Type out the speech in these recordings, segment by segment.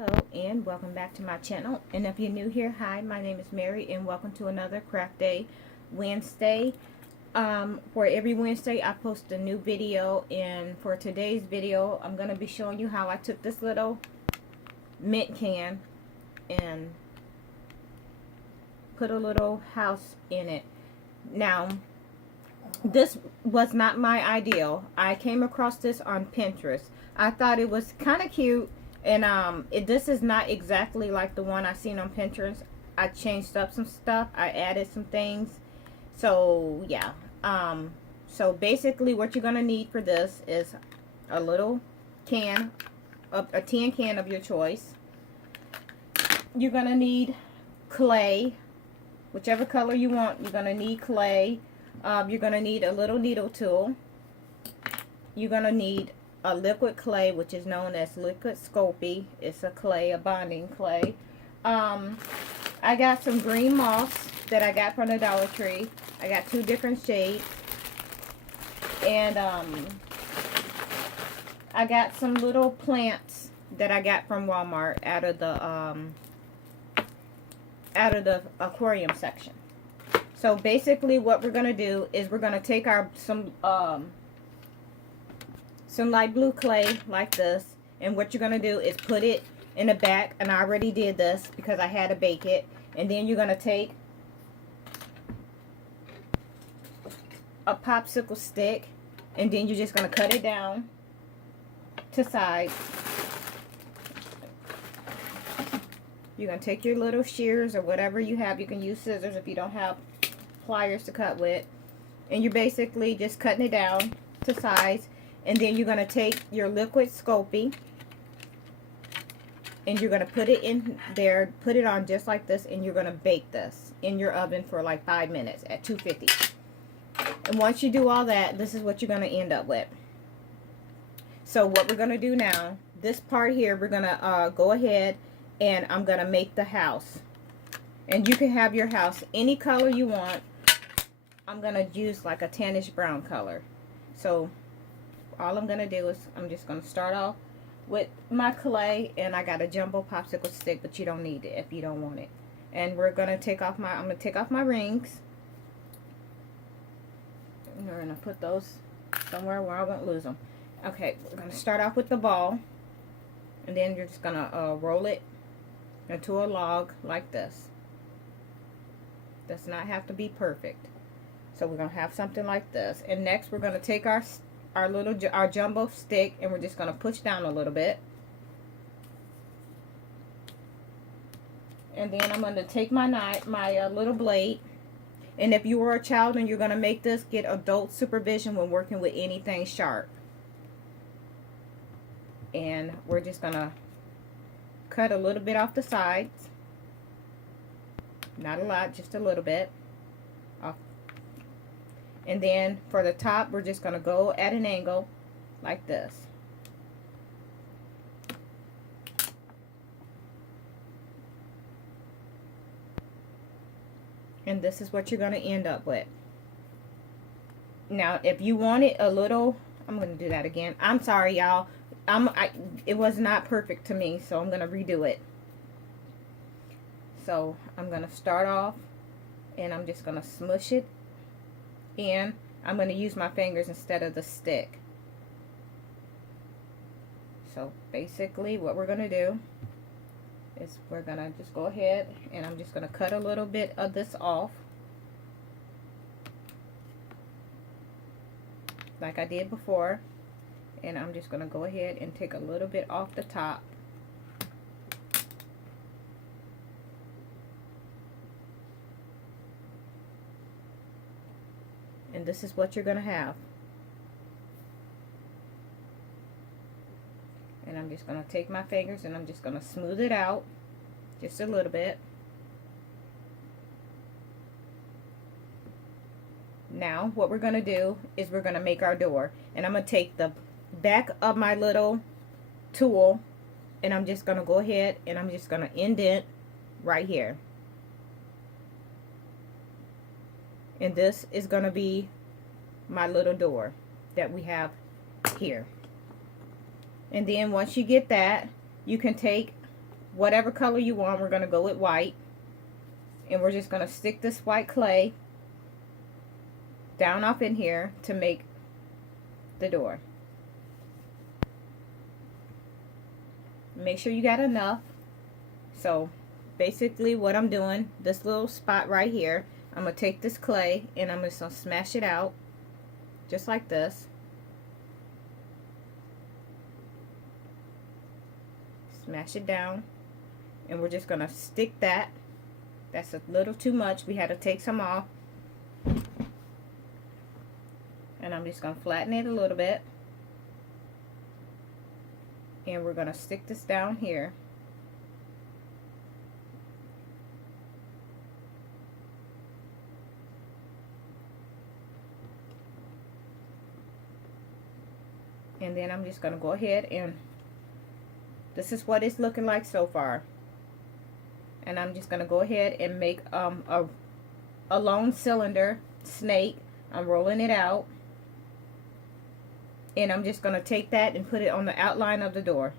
Hello and welcome back to my channel, and if you're new here, hi, my name is Mary and welcome to another Craft Day Wednesday. For every Wednesday I post a new video, and for today's video I'm going to be showing you how I took this little mint can and put a little house in it. Now this was not my ideal. I came across this on Pinterest. I thought it was kind of cute. And this is not exactly like the one I seen on Pinterest. I changed up some stuff. I added some things. So yeah. So basically, what you're gonna need for this is a little can, a tin can of your choice. You're gonna need clay, whichever color you want. You're gonna need clay. You're gonna need a little needle tool. You're gonna need a liquid clay, which is known as liquid Sculpey. It's a clay, a bonding clay. I got some green moss that I got from the Dollar Tree. I got 2 different shades. And I got some little plants that I got from Walmart out of the aquarium section. So basically what we're going to do is we're going to take some light blue clay like this, and what you're going to do is put it in a back, and I already did this because I had to bake it. And then you're going to take a popsicle stick, and then you're just going to cut it down to size. You're going to take your little shears or whatever you have. You can use scissors if you don't have pliers to cut with, and you're basically just cutting it down to size. And then you're going to take your liquid Sculpey and you're going to put it in there, put it on just like this, and you're going to bake this in your oven for like 5 minutes at 250. And once you do all that, this is what you're going to end up with. So what we're going to do now, this part here, we're going to go ahead and I'm going to make the house. And you can have your house any color you want. I'm going to use like a tannish brown color. So all I'm going to do is I'm just going to start off with my clay, and I got a jumbo popsicle stick, but you don't need it if you don't want it. And we're going to take off I'm going to take off my rings. And we're going to put those somewhere where I won't lose them. Okay, we're going to start off with the ball, and then you're just going to roll it into a log like this. Does not have to be perfect. So we're going to have something like this. And next we're going to take our jumbo stick, and we're just going to push down a little bit. And then I'm going to take my little blade. And if you were a child and you're going to make this, get adult supervision when working with anything sharp. And we're just going to cut a little bit off the sides. Not a lot, just a little bit off. And then for the top, we're just going to go at an angle like this. And this is what you're going to end up with. Now, if you want it a little, I'm going to do that again. I'm sorry, y'all. It was not perfect to me, so I'm going to redo it. So I'm going to start off, and I'm just going to smush it. And I'm going to use my fingers instead of the stick. So basically what we're going to do is we're going to just go ahead, and I'm just going to cut a little bit of this off like I did before. And I'm just going to go ahead and take a little bit off the top. And this is what you're going to have. And I'm just going to take my fingers and I'm just going to smooth it out just a little bit. Now what we're going to do is we're going to make our door. And I'm going to take the back of my little tool, and I'm just going to go ahead and I'm just going to indent right here. And this is going to be my little door that we have here. And then once you get that, you can take whatever color you want. We're going to go with white. And we're just going to stick this white clay down off in here to make the door. Make sure you got enough. So basically what I'm doing, this little spot right here, I'm going to take this clay and I'm just going to smash it out just like this. Smash it down, and we're just going to stick that. That's a little too much. We had to take some off. And I'm just going to flatten it a little bit. And we're going to stick this down here. And then I'm just going to go ahead and this is what it's looking like so far. And I'm just going to go ahead and make a long cylinder snake. I'm rolling it out. And I'm just going to take that and put it on the outline of the door.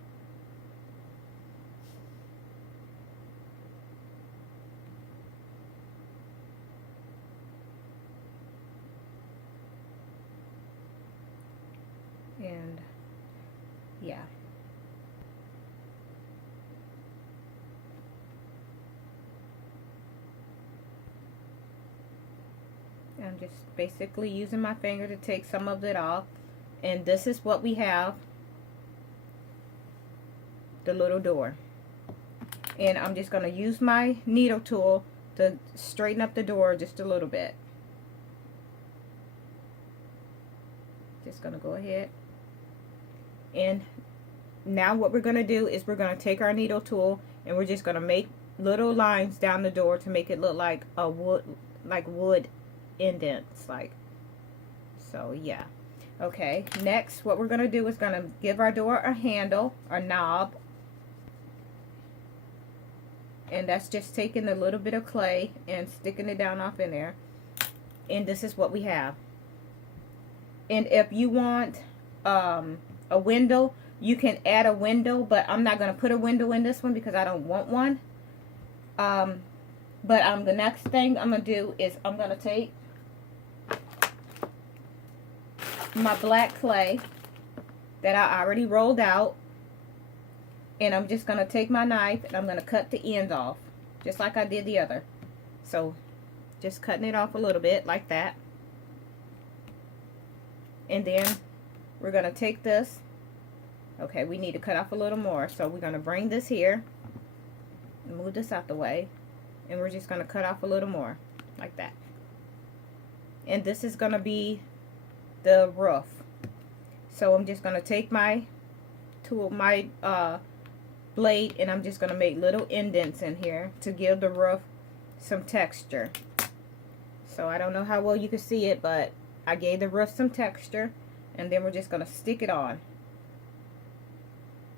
And yeah. I'm just basically using my finger to take some of it off. And this is what we have. The little door. And I'm just going to use my needle tool to straighten up the door just a little bit. Just going to go ahead. And now what we're going to do is we're going to take our needle tool and we're just going to make little lines down the door to make it look like a wood indents, like so. Yeah. Okay, next what we're going to do is going to give our door a handle or knob, and that's just taking a little bit of clay and sticking it down off in there. And this is what we have. And if you want a window, you can add a window, but I'm not going to put a window in this one because I don't want one. But the next thing I'm going to do is I'm going to take my black clay that I already rolled out, and I'm just going to take my knife and I'm going to cut the ends off just like I did the other. So just cutting it off a little bit like that. And then we're going to take this. Okay, we need to cut off a little more, so we're going to bring this here and move this out the way, and we're just going to cut off a little more like that. And this is going to be the roof. So I'm just going to take my tool, my blade, and I'm just going to make little indents in here to give the roof some texture. So I don't know how well you can see it, but I gave the roof some texture, and then we're just going to stick it on.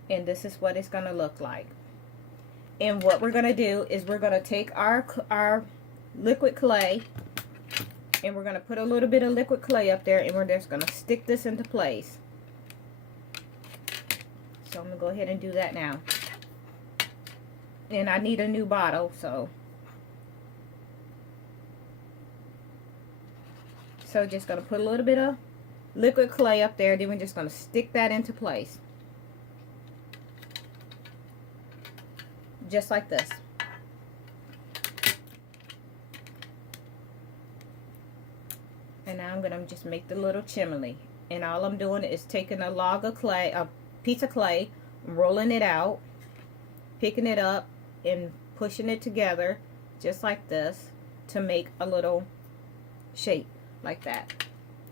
And this is what it's going to look like. And what we're going to do is we're going to take our liquid clay, and we're going to put a little bit of liquid clay up there, and we're just going to stick this into place. So I'm going to go ahead and do that now. And I need a new bottle, so just going to put a little bit of liquid clay up there, then we're just going to stick that into place. Just like this. And now I'm going to just make the little chimney. And all I'm doing is taking a log of clay, a piece of clay, rolling it out, picking it up, and pushing it together just like this to make a little shape like that.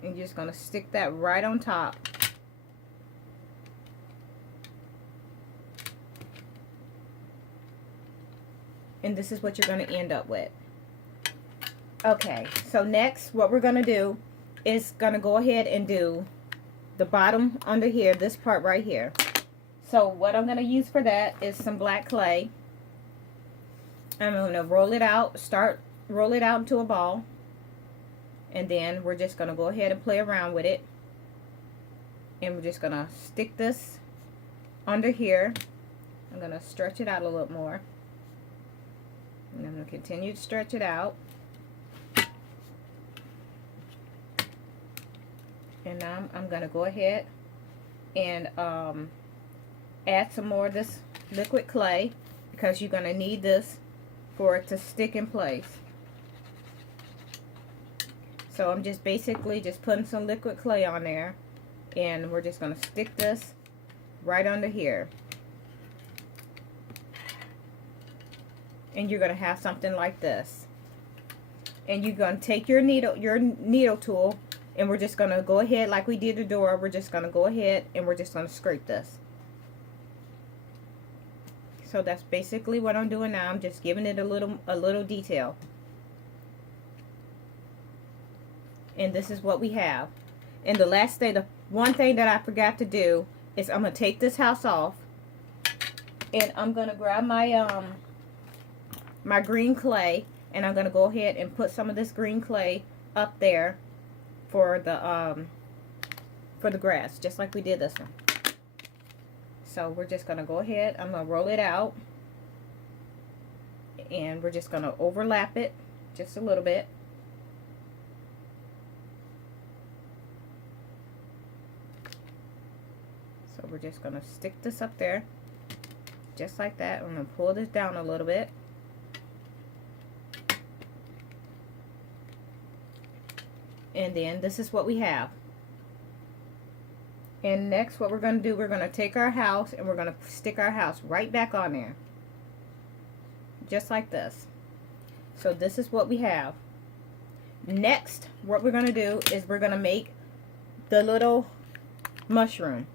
And you're just going to stick that right on top. And this is what you're going to end up with. Okay, so next what we're going to do is going to go ahead and do the bottom under here, this part right here. So what I'm going to use for that is some black clay. I'm going to roll it out, roll it out into a ball. And then we're just going to go ahead and play around with it. And we're just going to stick this under here. I'm going to stretch it out a little more. And I'm going to continue to stretch it out. And now I'm going to go ahead and add some more of this liquid clay, because you're going to need this for it to stick in place. So I'm just basically just putting some liquid clay on there, and we're just going to stick this right under here. And you're going to have something like this. And you're going to take your needle tool, and we're just going to go ahead like we did the door. We're just going to go ahead and we're just going to scrape this. So that's basically what I'm doing now. I'm just giving it a little detail. And this is what we have. And the last thing, the one thing that I forgot to do is I'm going to take this house off, and I'm going to grab my my green clay, and I'm going to go ahead and put some of this green clay up there for the grass, just like we did this one. So we're just going to go ahead, I'm going to roll it out, and we're just going to overlap it just a little bit. So we're just going to stick this up there, just like that. I'm going to pull this down a little bit. And then this is what we have. And next what we're going to do, we're going to take our house and we're going to stick our house right back on there. Just like this. So this is what we have. Next, what we're going to do is we're going to make the little mushroom.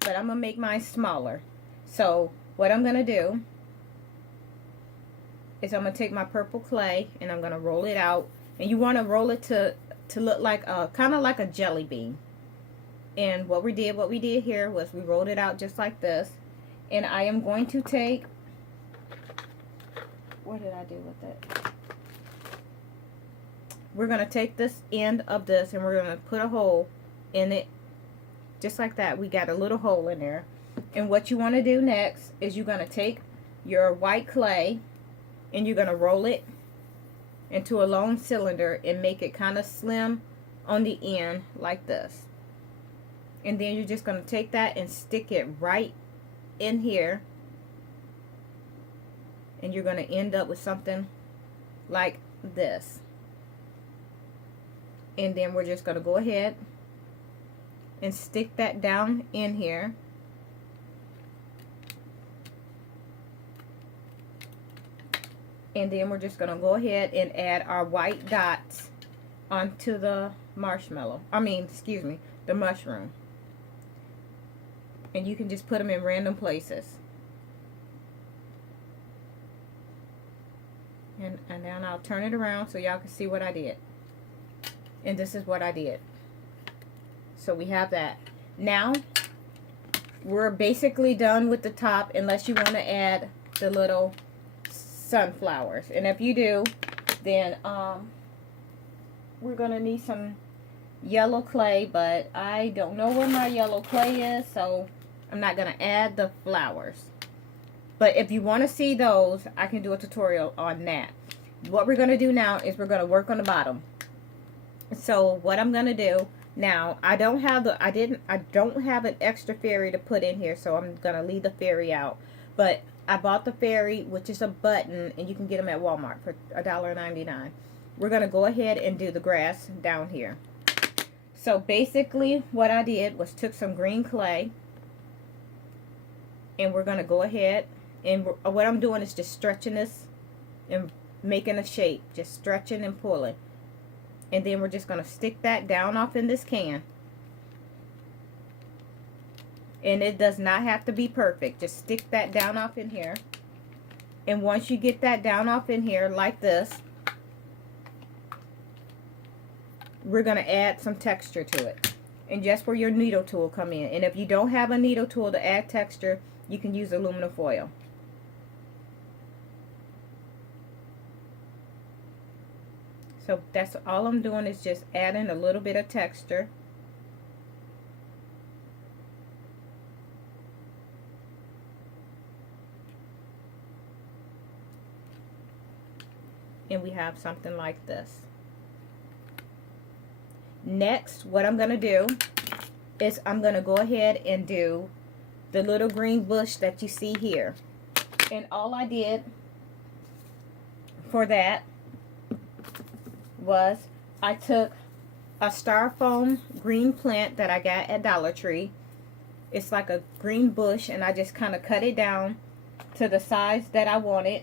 But I'm going to make mine smaller. So what I'm going to do is I'm going to take my purple clay and I'm going to roll it out. And you want to roll it to look like kind of like a jelly bean. And what we did here was we rolled it out just like this. And I am going to take, what did I do with it? We're going to take this end of this and we're going to put a hole in it just like that. We got a little hole in there. And what you want to do next is you're going to take your white clay and you're going to roll it into a long cylinder and make it kind of slim on the end like this. And then you're just going to take that and stick it right in here. And you're going to end up with something like this. And then we're just going to go ahead and stick that down in here. And then we're just going to go ahead and add our white dots onto the marshmallow. The mushroom. And you can just put them in random places. And then I'll turn it around so y'all can see what I did. And this is what I did. So we have that. Now, we're basically done with the top unless you want to add the little sunflowers. And if you do, then we're going to need some yellow clay, but I don't know where my yellow clay is, so I'm not going to add the flowers. But if you want to see those, I can do a tutorial on that. What we're going to do now is we're going to work on the bottom. So what I'm going to do now, I don't have an extra fairy to put in here, so I'm going to leave the fairy out. But I bought the fairy, which is a button, and you can get them at Walmart for $1.99. We're going to go ahead and do the grass down here. So basically what I did was took some green clay, and we're going to go ahead, and what I'm doing is just stretching this and making a shape, just stretching and pulling. And then we're just going to stick that down off in this can. And it does not have to be perfect. Just stick that down off in here. And once you get that down off in here like this, we're going to add some texture to it. And just where your needle tool come in. And if you don't have a needle tool to add texture, you can use aluminum foil. So that's all I'm doing, is just adding a little bit of texture. and we have something like this. Next, what I'm going to do is I'm going to go ahead and do the little green bush that you see here. And all I did for that was I took a styrofoam green plant that I got at Dollar Tree. It's like a green bush, and I just kind of cut it down to the size that I wanted.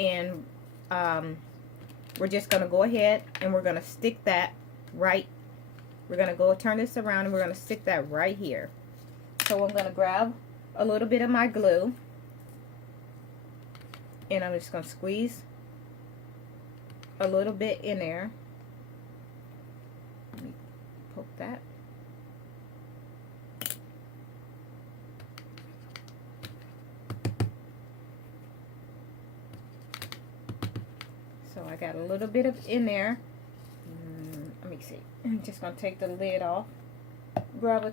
And we're just going to go ahead and we're going to stick that right. We're going to go turn this around and we're going to stick that right here. So I'm going to grab a little bit of my glue, and I'm just going to squeeze a little bit in there. Let me poke that. So I got a little bit of in there. Let me see. I'm just going to take the lid off. Grab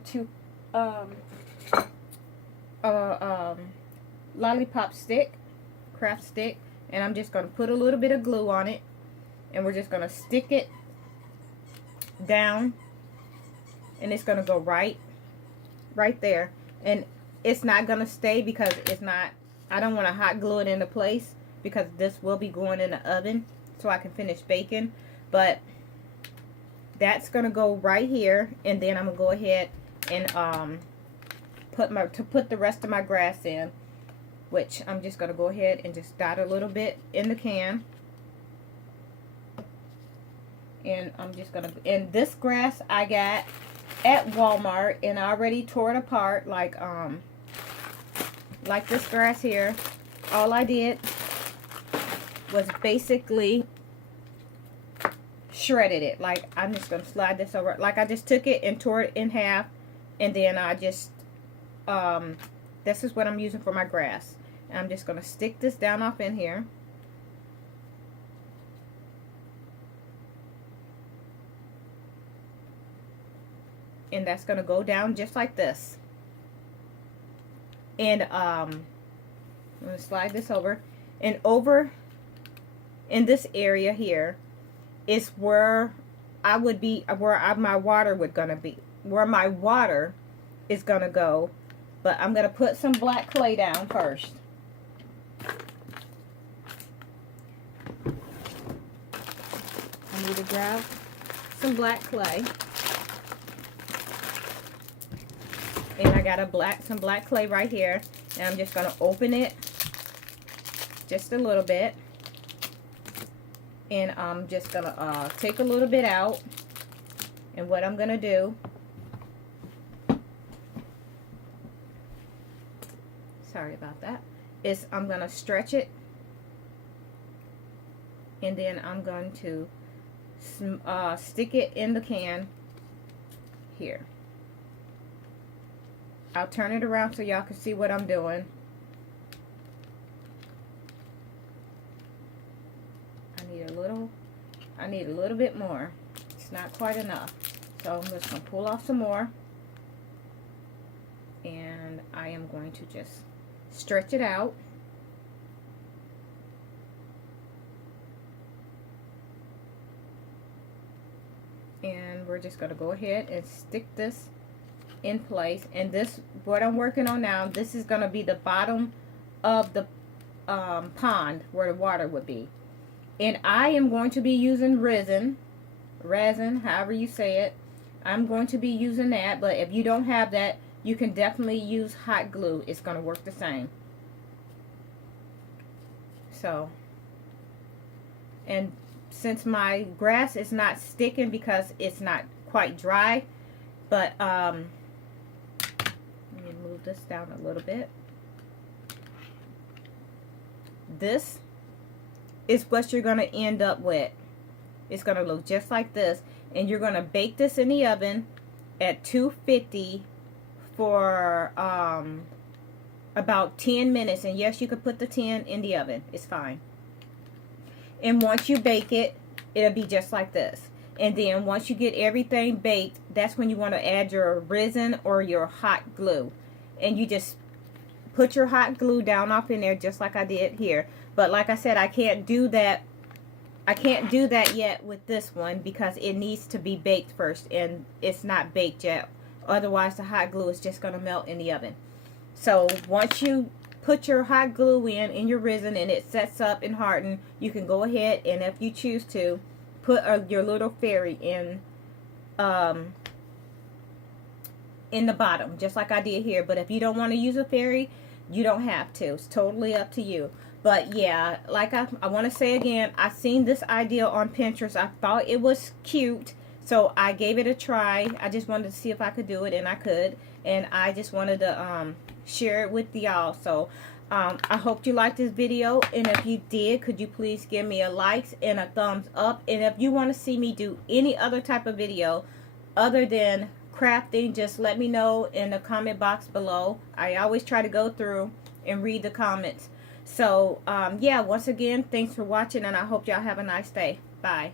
a lollipop stick, craft stick, and I'm just going to put a little bit of glue on it, and we're just going to stick it down, and it's going to go right there. And it's not going to stay because it's not, I don't want to hot glue it into place because this will be going in the oven so I can finish baking. But that's going to go right here, and then I'm going to go ahead and put the rest of my grass in, which I'm just going to go ahead and just dot a little bit in the can. And I'm just going to, and this grass I got at Walmart, and I already tore it apart like this grass here. All I did was basically shredded it. Like, I'm just going to slide this over. Like, I just took it and tore it in half, and then I just this is what I'm using for my grass. And I'm just going to stick this down off in here. And that's going to go down just like this. And I'm going to slide this over. And over in this area here is where I would be, my water would gonna be, where my water is gonna go. But I'm gonna put some black clay down first. I need to grab some black clay. And I got some black clay right here. And I'm just gonna open it just a little bit. And I'm just going to take a little bit out. And what I'm going to do, sorry about that, is I'm going to stretch it. And then I'm going to stick it in the can here. I'll turn it around so y'all can see what I'm doing. I need a little bit more. It's not quite enough. So I'm just going to pull off some more. And I am going to just stretch it out. And we're just going to go ahead and stick this in place. And this, what I'm working on now, this is going to be the bottom of the pond where the water would be. And I am going to be using resin, however you say it. I'm going to be using that, but if you don't have that, you can definitely use hot glue. It's going to work the same. So, and since my grass is not sticking because it's not quite dry, but let me move this down a little bit. This is what you're going to end up with. It's going to look just like this, and you're going to bake this in the oven at 250 for about 10 minutes. And yes, you could put the 10 in the oven. It's fine. And once you bake it, it'll be just like this. And then once you get everything baked, that's when you want to add your resin or your hot glue. And you just put your hot glue down off in there just like I did here. But like I said, I can't do that. I can't do that yet with this one because it needs to be baked first, and it's not baked yet. Otherwise, the hot glue is just going to melt in the oven. So once you put your hot glue in your resin and it sets up and harden, you can go ahead and, if you choose to, put your little fairy in the bottom, just like I did here. But if you don't want to use a fairy, you don't have to. It's totally up to you. But yeah, like I want to say again, I seen this idea on Pinterest. I thought it was cute, so I gave it a try. I just wanted to see if I could do it, and I could. And I just wanted to share it with y'all. So I hope you liked this video, and if you did, could you please give me a like and a thumbs up. And if you want to see me do any other type of video other than crafting, just let me know in the comment box below. I always try to go through and read the comments. So yeah, once again, thanks for watching, and I hope y'all have a nice day. Bye.